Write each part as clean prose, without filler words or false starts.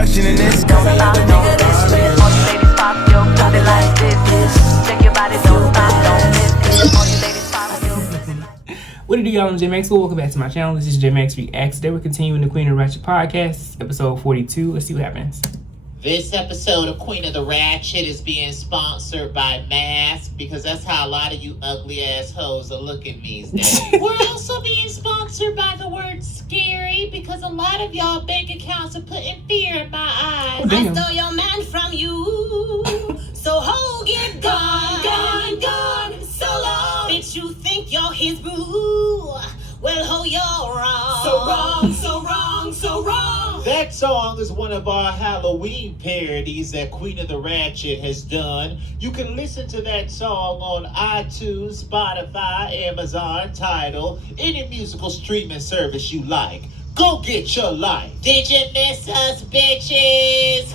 introduction in this. Don't stop, don't miss this. All you ladies pop your body like this. Shake your body, don't stop, don't miss this. All you ladies pop your. What do y'all? I'm J Maxwell. Welcome back to my channel. This is J Max Reacts. Today we're continuing the Queen of the Ratchet podcast, episode 42. Let's see what happens. This episode of Queen of the Ratchet is being sponsored by Mask because that's how a lot of you ugly ass hoes are looking these days. We're also being sponsored by the word scary because a lot of y'all bank accounts are putting fear in my eyes. Damn. I stole your man from you, so ho, get gone, gone, gone, so long. Bitch, you think you're his boo? Well, ho, you're wrong. So wrong, so wrong, so wrong. That song is one of our Halloween parodies that Queen of the Ratchet has done. You can listen to that song on iTunes, Spotify, Amazon, Tidal, any musical streaming service you like. Go get your life. Did you miss us, bitches?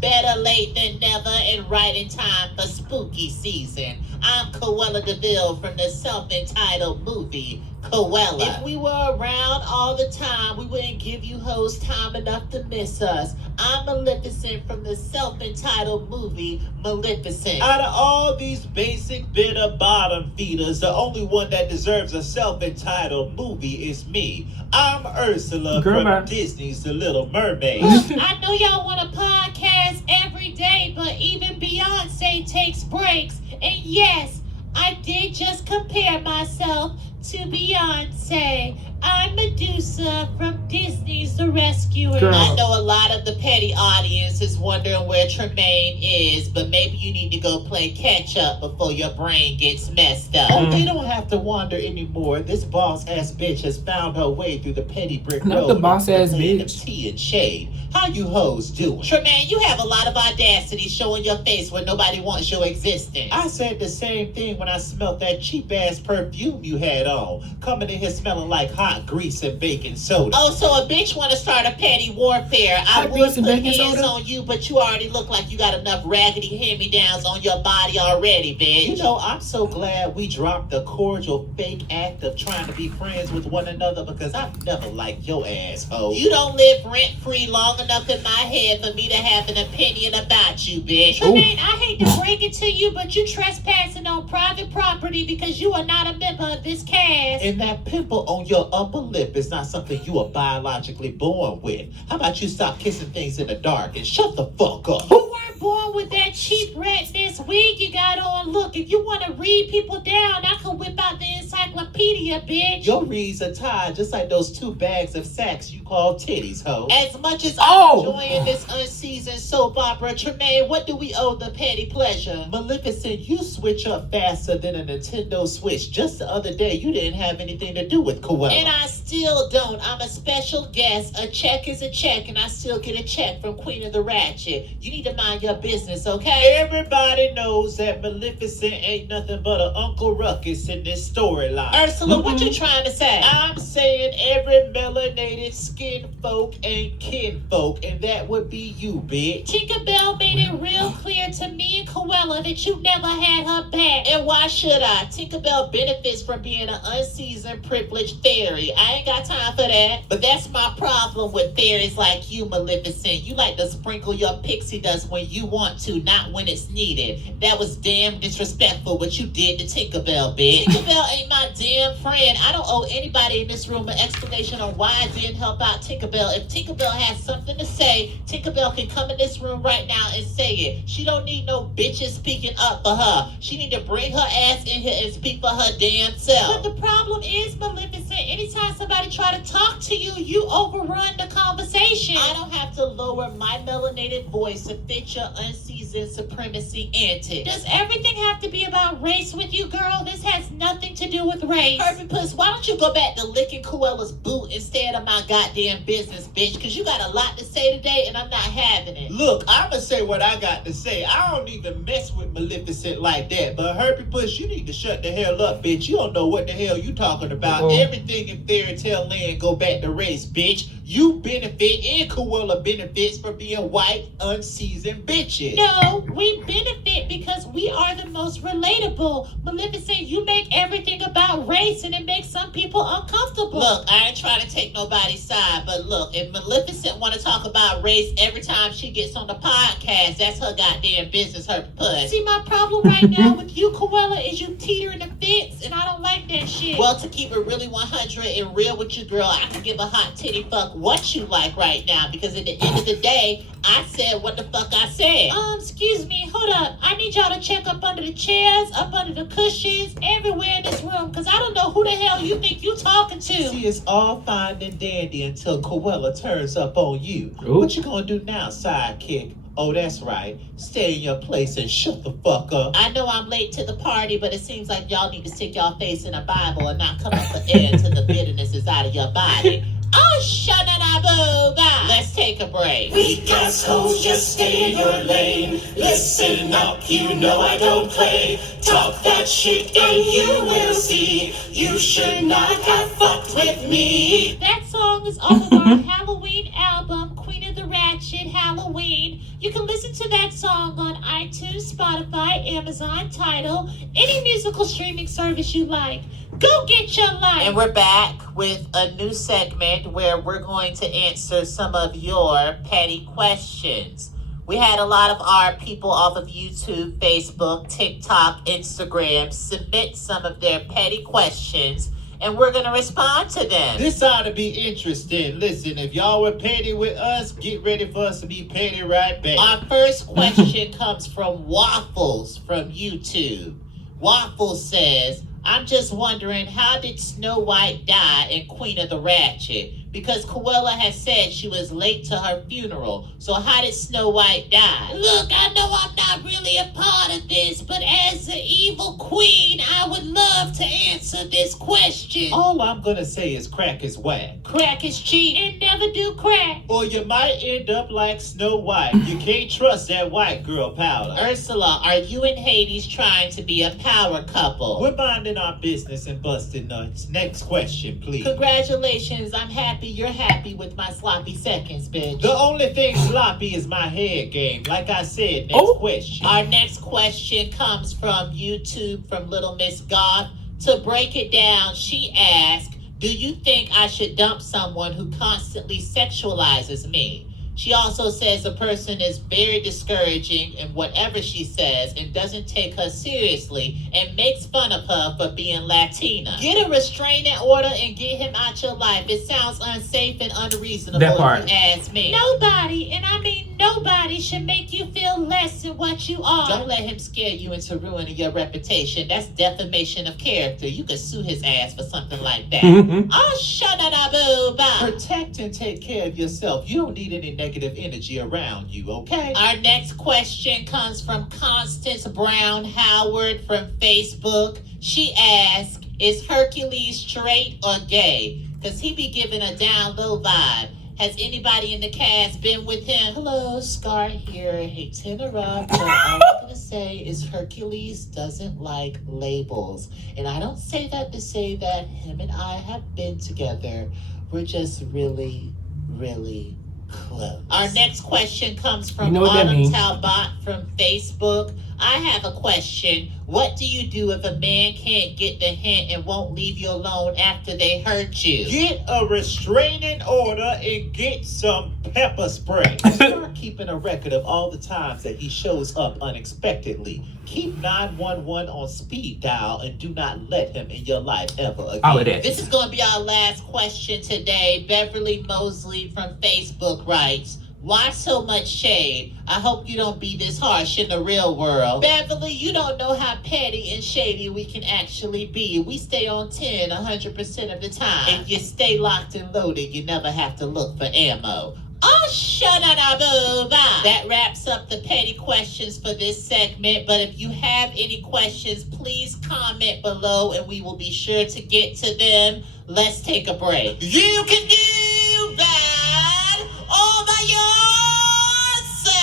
Better late than never and right in time for spooky season. I'm Cruella DeVille from the self-entitled movie Cruella. If we were around all the time, we wouldn't give you hoes time enough to miss us. I'm Maleficent from the self-entitled movie Maleficent. Out of all these basic bitter bottom feeders, the only one that deserves a self-entitled movie is me. I'm Ursula from Disney's The Little Mermaid. Look, I know y'all want a podcast every day, but even Beyonce takes breaks. And yes, I did just compare myself to Beyonce. I'm Medusa from Disney's The Rescuer. Girl. I know a lot of the petty audience is wondering where Tremaine is, but maybe you need to go play catch up before your brain gets messed up. Oh, they don't have to wander anymore. This boss-ass bitch has found her way through the petty brick road. Not the boss-ass Of bitch. tea and shade. How you hoes doing? Tremaine, you have a lot of audacity showing your face where nobody wants your existence. I said the same thing when I smelled that cheap-ass perfume you had on. Coming in here smelling like hot grease and baking soda. Oh, so a bitch want to start a petty warfare. I Hot would grease and put baking hands soda? on you, but you already look like you got enough raggedy hand-me-downs on your body already, bitch. You know, I'm so glad we dropped the cordial fake act of trying to be friends with one another because I've never liked your asshole. You don't live rent-free long enough in my head for me to have an opinion about you, bitch. I mean, I hate to break it to you, but you trespassing on private property because you are not a member of this cast. And that pimple on your upper lip is not something you are biologically born with. How about you stop kissing things in the dark and shut the fuck up? You weren't born with that cheap redness wig you got on. Look, if you want to read people down, I can whip out the encyclopedia, bitch. Your reads are tied just like those 2 bags of sacks you call titties, ho. As much as I'm enjoying this unseasoned soap opera, Tremaine, what do we owe the petty pleasure? Maleficent, you switch up faster than a Nintendo Switch. Just the other day, you didn't have anything to do with Cruella. And I still don't. I'm a special guest. A check is a check, and I still get a check from Queen of the Ratchet. You need to mind your business, okay? Everybody knows that Maleficent ain't nothing but an Uncle Ruckus in this storyline. Ursula, what you trying to say? I'm saying every melanated skin folk ain't kinfolk, and that would be you, bitch. Tinkerbell made it real clear to me and Cruella that you never had her back. And why should I? Tinkerbell benefits from being an unseasoned, privileged fairy. I ain't got time for that. But that's my problem with fairies like you, Maleficent. You like to sprinkle your pixie dust when you want to, not when it's needed. That was damn disrespectful what you did to Tinkerbell, bitch. Tinkerbell ain't my damn friend. I don't owe anybody in this room an explanation on why I didn't help out Tinkerbell. If Tinkerbell has something to say, Tinkerbell can come in this room right now and say it. She don't need no bitches speaking up for her. She need to bring her ass in here and speak for her damn self. But the problem is, Maleficent, anytime somebody try to talk to you, you overrun the conversation. I don't have to lower my melanated voice to fit your unseasoned supremacy antics. Does everything have to be about race with you, girl? This has nothing to do with race. Herbie Puss, why don't you go back to licking Cruella's boot instead of my goddamn business, bitch? Because you got a lot to say today, and I'm not having it. Look, I'ma say what I got to say. I don't even mess with Maleficent like that. But Herbie Puss, you need to shut the hell up, bitch. You don't know what the hell you talking about. Everything in fairy tale land go back to race, bitch. You benefit and Cruella benefits for being white, unseasoned bitches. No, know, we benefit because we are the most relatable. Maleficent, you make everything about race and it makes some people uncomfortable. Look, I ain't trying to take nobody's side, but look, if Maleficent want to talk about race every time she gets on the podcast, that's her goddamn business, her puss. See, my problem right now with you, Koala, is you teetering the fence, and I don't like that shit. Well, to keep it really 100 and real with you, girl, I can give a hot titty fuck what you like right now, because at the end of the day, I said what the fuck I said. Excuse me, hold up. I need y'all to check up under the chairs, up under the cushions, everywhere in this room, because I don't know who the hell you think you talking to. See, it's all fine and dandy until Koala turns up on you. Ooh. What you gonna do now, sidekick? Oh, that's right. Stay in your place and shut the fuck up. I know I'm late to the party, but it seems like y'all need to stick y'all face in a Bible and not come up for air until the bitterness is out of your body. Oh, shut up, boo. Let's take a break. Weak assholes, just stay in your lane. Listen up, you know I don't play. Talk that shit and you will see. You should not have fucked with me. That song is off of our Halloween album, Queen of the Ratchet Halloween. You can listen to that song on iTunes, Spotify, Amazon, Tidal, any musical streaming service you like. Go get your life. And we're back with a new segment where we're going to answer some of your petty questions. We had a lot of our people off of YouTube, Facebook, TikTok, Instagram submit some of their petty questions, and we're going to respond to them. This ought to be interesting. Listen, if y'all were petty with us, get ready for us to be petty right back. Our first question comes from Waffles from YouTube. Waffles says, I'm just wondering, how did Snow White die in Queen of the Ratchet? Because Koala has said she was late to her funeral. So how did Snow White die? Look, I know I'm not really a part of this, but as the evil queen, I would love to answer this question. All I'm gonna say is crack is whack. Crack is cheap and never do crack. Or you might end up like Snow White. You can't trust that white girl powder. Ursula, are you and Hades trying to be a power couple? We're minding our business and busting nuts. Next question, please. Congratulations, I'm happy you're happy with my sloppy seconds, bitch. The only thing sloppy is my head game. Like I said, next question. Our next question comes from YouTube from Little Miss Goth. To break it down, she asked, do you think I should dump someone who constantly sexualizes me? She also says the person is very discouraging in whatever she says and doesn't take her seriously and makes fun of her for being Latina. Get a restraining order and get him out your life. It sounds unsafe and unreasonable if you ask me. Nobody, and I mean nobody, should make you feel less than what you are. Don't let him scare you into ruining your reputation. That's defamation of character. You could sue his ass for something like that. Oh, shut up, boo. Protect and take care of yourself. You don't need any negative energy around you, okay? Our next question comes from Constance Brown Howard from Facebook. She asked, is Hercules straight or gay? Because he be giving a down low vibe. Has anybody in the cast been with him? Hello, Scar here. Hate to interrupt, but all I'm going to say is Hercules doesn't like labels. And I don't say that to say that him and I have been together. We're just really, really close. Our next question comes from Autumn Talbot from Facebook. I have a question. What do you do if a man can't get the hint and won't leave you alone after they hurt you? Get a restraining order and get some pepper spray. Start keeping a record of all the times that he shows up unexpectedly. Keep 911 on speed dial and do not let him in your life ever again. All of that. This is going to be our last question today. Beverly Mosley from Facebook writes, why so much shade? I hope you don't be this harsh in the real world. Beverly, you don't know how petty and shady we can actually be. We stay on 10 100% of the time. If you stay locked and loaded, you never have to look for ammo. Oh, shut up, boo. That wraps up the petty questions for this segment. But if you have any questions, please comment below and we will be sure to get to them. Let's take a break. You can do bad all by yourself.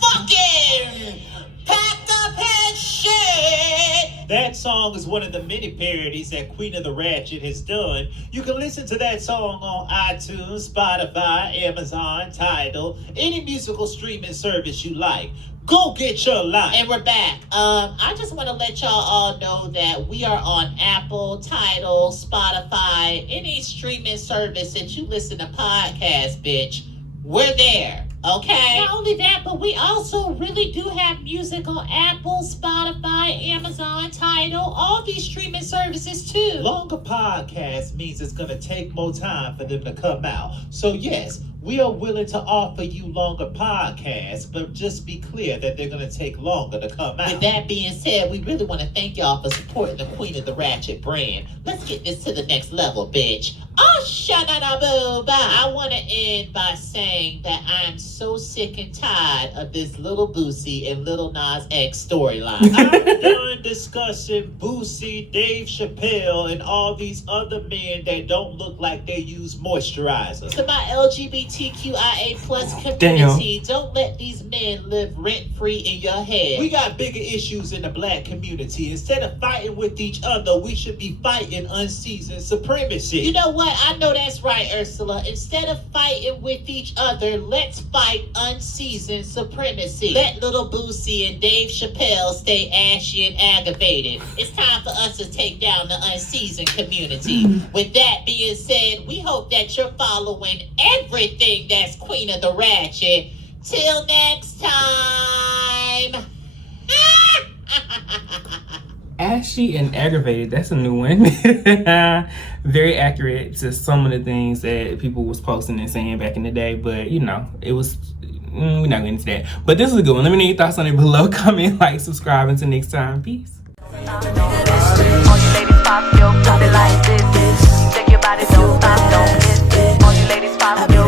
Fucking packed up his shit. That song is one of the many parodies that Queen of the Ratchet has done. You can listen to that song on iTunes, Spotify, Amazon, Tidal, any musical streaming service you like. Go get your life. And we're back. I just want to let y'all all know that we are on Apple, Tidal, Spotify, any streaming service that you listen to podcasts, bitch. We're there. Okay. Not only that, but we also really do have music on Apple, Spotify, Amazon, Tidal, all these streaming services too. Longer podcasts means it's going to take more time for them to come out. So yes, we are willing to offer you longer podcasts, but just be clear that they're going to take longer to come out. With that being said, we really want to thank y'all for supporting the Queen of the Ratchet brand. Let's get this to the next level, bitch. Oh, sha-na-na-boo-ba. I want to end by saying that I am so sick and tired of this Little Boosie and Little Nas X storyline. I'm done discussing Boosie, Dave Chappelle, and all these other men that don't look like they use moisturizer. To my LGBTQIA plus community, don't let these men live rent-free in your head. We got bigger issues in the black community. Instead of fighting with each other, we should be fighting unseasoned supremacy. You know what? I know that's right, Ursula. Instead of fighting with each other, let's fight unseasoned supremacy. Let Little Boosie and Dave Chappelle stay ashy and aggravated. It's time for us to take down the unseasoned community. With that being said, we hope that you're following everything that's Queen of the Ratchet. Till next time. Ashy and aggravated. That's a new one. Very accurate to some of the things that people was posting and saying back in the day. But, you know, it was... we're not going into that. But this is a good one. Let me know your thoughts on it below. Comment, like, subscribe. Until next time. Peace. All you ladies pop your booty like this. Shake your body, don't stop, don't miss it. All you ladies pop your